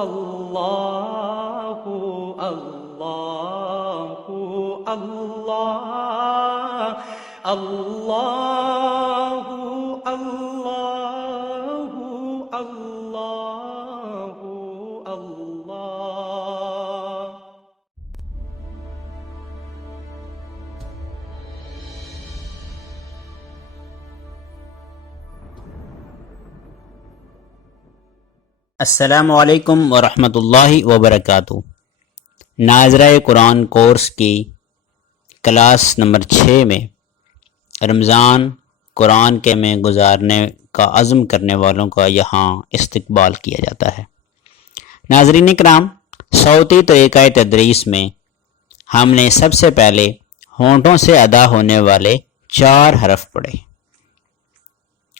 اللہ اللہ اللہ اللہ اللہ اللہ اللہ۔ السلام علیکم ورحمۃ اللہ وبرکاتہ۔ ناظرہ قرآن کورس کی کلاس نمبر 6 میں رمضان قرآن کے میں گزارنے کا عزم کرنے والوں کا یہاں استقبال کیا جاتا ہے۔ ناظرین کرام، صوتی طریقہ تدریس میں ہم نے سب سے پہلے ہونٹوں سے ادا ہونے والے 4 حرف پڑھے،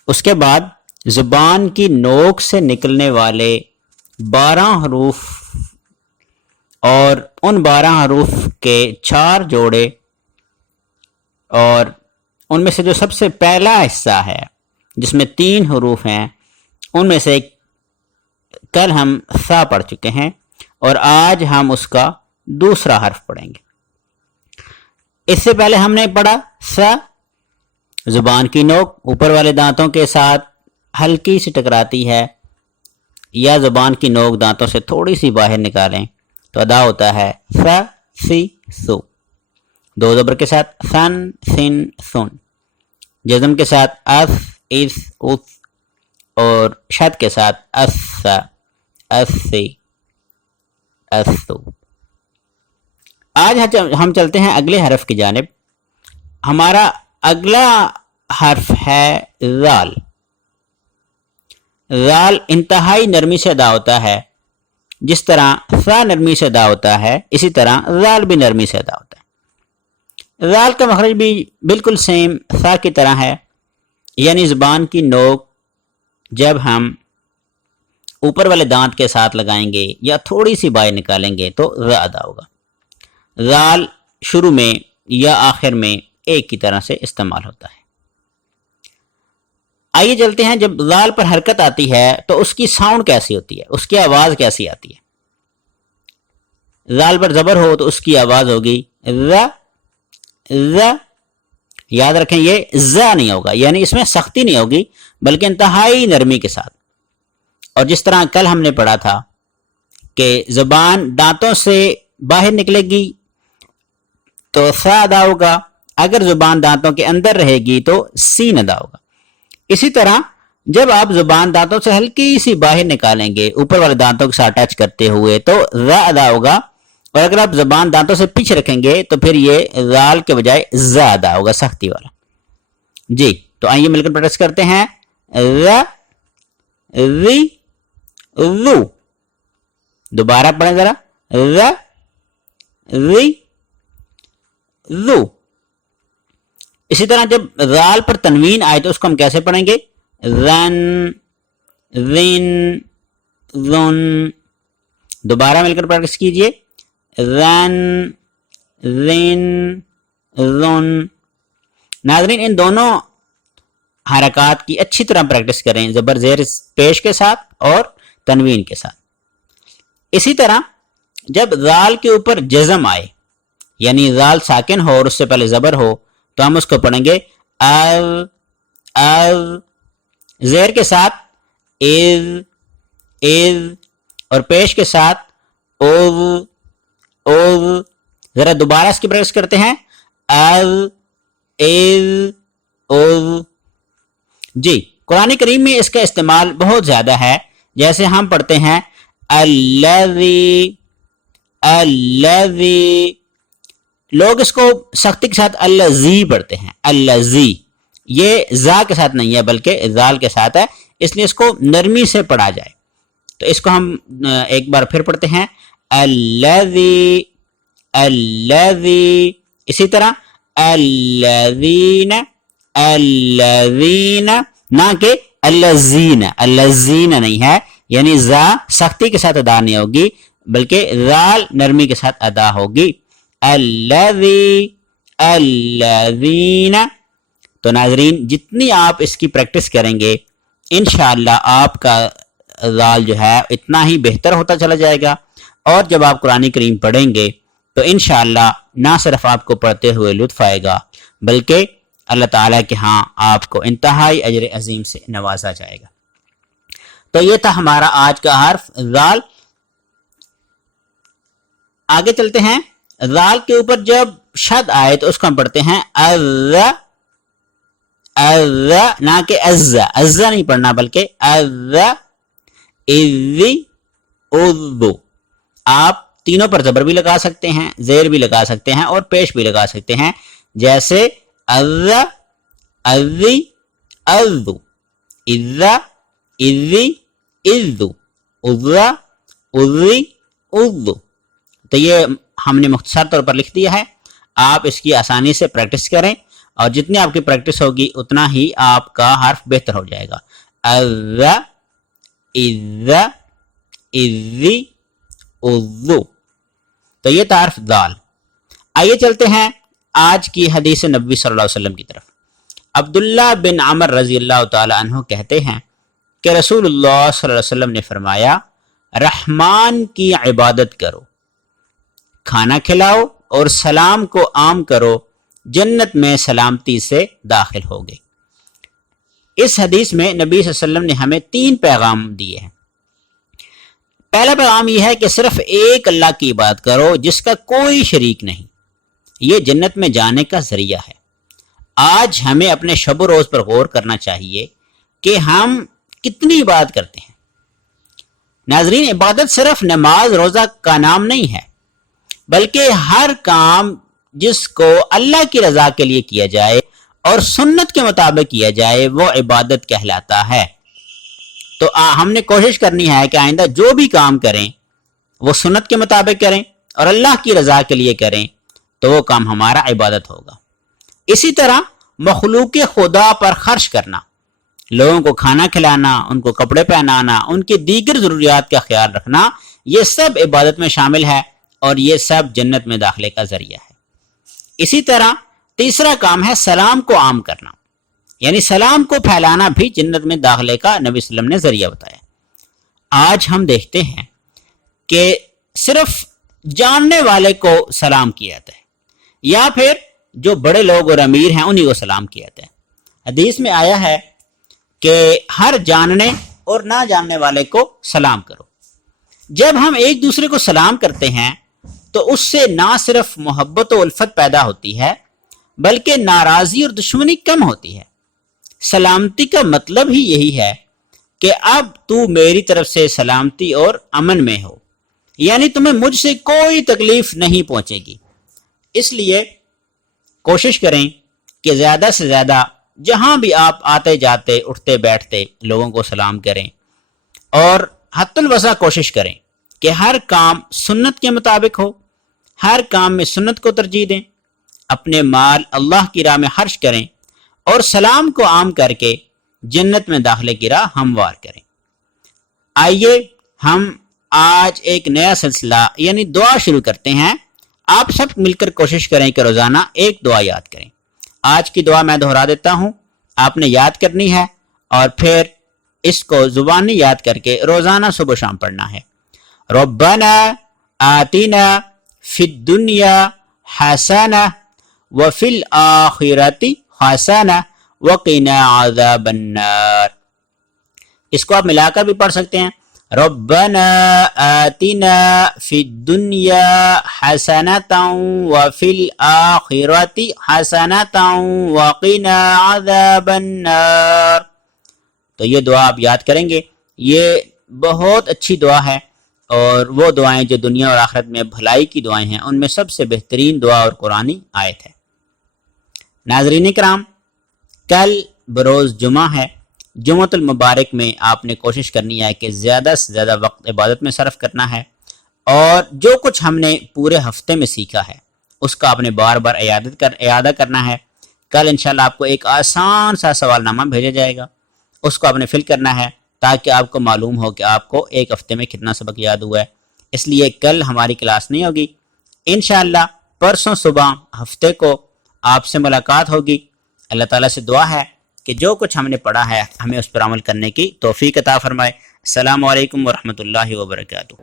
اس کے بعد زبان کی نوک سے نکلنے والے 12 حروف اور ان 12 حروف کے 4 جوڑے، اور ان میں سے جو سب سے پہلا حصہ ہے جس میں 3 حروف ہیں، ان میں سے کل ہم سا پڑھ چکے ہیں اور آج ہم اس کا دوسرا حرف پڑھیں گے۔ اس سے پہلے ہم نے پڑھا سا، زبان کی نوک اوپر والے دانتوں کے ساتھ ہلکی سی ٹکراتی ہے، یا زبان کی نوک دانتوں سے تھوڑی سی باہر نکالیں تو ادا ہوتا ہے س سی سو۔ 2 زبر کے ساتھ سن سن سن، جزم کے ساتھ اس اس اس، اور شد کے ساتھ اس اس سی اسو۔ آج ہم چلتے ہیں اگلے حرف کی جانب۔ ہمارا اگلا حرف ہے ذال۔ ذال انتہائی نرمی سے ادا ہوتا ہے، جس طرح سا نرمی سے ادا ہوتا ہے اسی طرح ذال بھی نرمی سے ادا ہوتا ہے۔ ذال کا مخرج بھی بالکل سیم سا کی طرح ہے، یعنی زبان کی نوک جب ہم اوپر والے دانت کے ساتھ لگائیں گے یا تھوڑی سی باہر نکالیں گے تو ذ ادا ہوگا۔ ذال شروع میں یا آخر میں ایک کی طرح سے استعمال ہوتا ہے۔ آئیے چلتے ہیں، جب ذال پر حرکت آتی ہے تو اس کی ساؤنڈ کیسی ہوتی ہے، اس کی آواز کیسی آتی ہے۔ ذال پر زبر ہو تو اس کی آواز ہوگی ذ ذ۔ یاد رکھیں یہ ز نہیں ہوگا، یعنی اس میں سختی نہیں ہوگی بلکہ انتہائی نرمی کے ساتھ۔ اور جس طرح کل ہم نے پڑھا تھا کہ زبان دانتوں سے باہر نکلے گی تو سا ادا ہوگا، اگر زبان دانتوں کے اندر رہے گی تو سین ادا ہوگا۔ اسی طرح جب آپ زبان دانتوں سے ہلکی سی باہر نکالیں گے اوپر والے دانتوں کے ساتھ ٹچ کرتے ہوئے تو ذ ادا ہوگا، اور اگر آپ زبان دانتوں سے پیچھے رکھیں گے تو پھر یہ ذال کے بجائے ز ادا ہوگا، سختی والا۔ جی تو آئیے مل کر پریکٹس کرتے ہیں۔ ذ ذی ذو، دوبارہ پڑھیں ذرا، ذ ذی ذو۔ اسی طرح جب ذال پر تنوین آئے تو اس کو ہم کیسے پڑھیں گے؟ ذن ذن ذن۔ دوبارہ مل کر پریکٹس کیجئے، ذن ذن ذن۔ ناظرین ان دونوں حرکات کی اچھی طرح پریکٹس کریں، زبر زیر پیش کے ساتھ اور تنوین کے ساتھ۔ اسی طرح جب ذال کے اوپر جزم آئے، یعنی ذال ساکن ہو اور اس سے پہلے زبر ہو، تو ہم اس کو پڑھیں گے از از، زیر کے ساتھ از از، اور پیش کے ساتھ اوز اوز۔ ذرا دوبارہ اس کی پریکٹس کرتے ہیں، از از اوز۔ جی قرآن کریم میں اس کا استعمال بہت زیادہ ہے، جیسے ہم پڑھتے ہیں الذی الذی، لوگ اس کو سختی کے ساتھ الذی پڑھتے ہیں، الذی، یہ زا کے ساتھ نہیں ہے بلکہ ذال کے ساتھ ہے، اس لیے اس کو نرمی سے پڑھا جائے۔ تو اس کو ہم ایک بار پھر پڑھتے ہیں، الذی الذی۔ اسی طرح الذین الذین، نہ کہ الذین، الذین نہیں ہے، یعنی زا سختی کے ساتھ ادا نہیں ہوگی بلکہ ذال نرمی کے ساتھ ادا ہوگی، الذی الذین۔ تو ناظرین جتنی آپ اس کی پریکٹس کریں گے انشاءاللہ آپ کا ذال جو ہے اتنا ہی بہتر ہوتا چلا جائے گا. اور جب آپ قرآن کریم پڑھیں گے تو انشاءاللہ نہ صرف آپ کو پڑھتے ہوئے لطف آئے گا بلکہ اللہ تعالیٰ کے ہاں آپ کو انتہائی اجر عظیم سے نوازا جائے گا. تو یہ تھا ہمارا آج کا حرف ذال. آگے چلتے ہیں. ذال کے اوپر جب شد آئے تو اس کو ہم پڑھتے ہیں از، نہ کہ از نہیں پڑھنا بلکہ از، اذ، اذ. آپ تینوں پر زبر بھی لگا سکتے ہیں، زیر بھی لگا سکتے ہیں اور پیش بھی لگا سکتے ہیں، جیسے از، از، از، اذ، اذ، اذ، اذ، اذ، اذ. تو یہ ہم نے مختصر طور پر لکھ دیا ہے. آپ اس کی آسانی سے پریکٹس کریں اور جتنی آپ کی پریکٹس ہوگی اتنا ہی آپ کا حرف بہتر ہو جائے گا. از، اذ، اذ، اذ. تو یہ تھا حرف ذال. آئیے چلتے ہیں آج کی حدیث نبوی صلی اللہ علیہ وسلم کی طرف. عبداللہ بن عمر رضی اللہ تعالی عنہ کہتے ہیں کہ رسول اللہ صلی اللہ علیہ وسلم نے فرمایا رحمان کی عبادت کرو، کھانا کھلاؤ اور سلام کو عام کرو، جنت میں سلامتی سے داخل ہوگے. اس حدیث میں نبی صلی اللہ علیہ وسلم نے ہمیں 3 پیغام دیے ہیں. پہلا پیغام یہ ہے کہ صرف ایک اللہ کی عبادت کرو جس کا کوئی شریک نہیں، یہ جنت میں جانے کا ذریعہ ہے. آج ہمیں اپنے شب و روز پر غور کرنا چاہیے کہ ہم کتنی عبادت کرتے ہیں. ناظرین، عبادت صرف نماز روزہ کا نام نہیں ہے بلکہ ہر کام جس کو اللہ کی رضا کے لیے کیا جائے اور سنت کے مطابق کیا جائے وہ عبادت کہلاتا ہے. تو ہم نے کوشش کرنی ہے کہ آئندہ جو بھی کام کریں وہ سنت کے مطابق کریں اور اللہ کی رضا کے لیے کریں تو وہ کام ہمارا عبادت ہوگا. اسی طرح مخلوق خدا پر خرچ کرنا، لوگوں کو کھانا کھلانا، ان کو کپڑے پہنانا، ان کی دیگر ضروریات کا خیال رکھنا، یہ سب عبادت میں شامل ہے اور یہ سب جنت میں داخلے کا ذریعہ ہے. اسی طرح تیسرا کام ہے سلام کو عام کرنا، یعنی سلام کو پھیلانا بھی جنت میں داخلے کا نبی صلی اللہ علیہ وسلم نے ذریعہ بتایا. آج ہم دیکھتے ہیں کہ صرف جاننے والے کو سلام کیا جاتا ہے یا پھر جو بڑے لوگ اور امیر ہیں انہی کو سلام کیا جاتا ہے. حدیث میں آیا ہے کہ ہر جاننے اور نہ جاننے والے کو سلام کرو. جب ہم ایک دوسرے کو سلام کرتے ہیں تو اس سے نہ صرف محبت و الفت پیدا ہوتی ہے بلکہ ناراضی اور دشمنی کم ہوتی ہے. سلامتی کا مطلب ہی یہی ہے کہ اب تو میری طرف سے سلامتی اور امن میں ہو، یعنی تمہیں مجھ سے کوئی تکلیف نہیں پہنچے گی. اس لیے کوشش کریں کہ زیادہ سے زیادہ جہاں بھی آپ آتے جاتے اٹھتے بیٹھتے لوگوں کو سلام کریں اور حتی الوسع کوشش کریں کہ ہر کام سنت کے مطابق ہو، ہر کام میں سنت کو ترجیح دیں، اپنے مال اللہ کی راہ میں خرچ کریں اور سلام کو عام کر کے جنت میں داخلے کی راہ ہموار کریں. آئیے ہم آج ایک نیا سلسلہ یعنی دعا شروع کرتے ہیں. آپ سب مل کر کوشش کریں کہ روزانہ ایک دعا یاد کریں. آج کی دعا میں دہرا دیتا ہوں، آپ نے یاد کرنی ہے اور پھر اس کو زبانی یاد کر کے روزانہ صبح شام پڑھنا ہے. ربنا آتنا فی الدنیا حسنہ وفی الآخرۃ حسنہ وقنا عذاب النار. اس کو آپ ملا کر بھی پڑھ سکتے ہیں. ربنا آتنا فی الدنیا حسنۃ وفی الآخرۃ حسنۃ وقنا عذاب النار. تو یہ دعا آپ یاد کریں گے. یہ بہت اچھی دعا ہے اور وہ دعائیں جو دنیا اور آخرت میں بھلائی کی دعائیں ہیں ان میں سب سے بہترین دعا اور قرآنی آیت ہے. ناظرین کرام، کل بروز جمعہ ہے. جمعۃ المبارک میں آپ نے کوشش کرنی ہے کہ زیادہ سے زیادہ وقت عبادت میں صرف کرنا ہے اور جو کچھ ہم نے پورے ہفتے میں سیکھا ہے اس کا آپ نے بار بار اعادہ کرنا ہے. کل انشاءاللہ آپ کو ایک آسان سا سوال نامہ بھیجا جائے گا، اس کو آپ نے فل کرنا ہے تاکہ آپ کو معلوم ہو کہ آپ کو ایک ہفتے میں کتنا سبق یاد ہوا ہے. اس لیے کل ہماری کلاس نہیں ہوگی. انشاءاللہ پرسوں صبح ہفتے کو آپ سے ملاقات ہوگی. اللہ تعالیٰ سے دعا ہے کہ جو کچھ ہم نے پڑھا ہے ہمیں اس پر عمل کرنے کی توفیق عطا فرمائے. السلام علیکم ورحمۃ اللہ وبرکاتہ.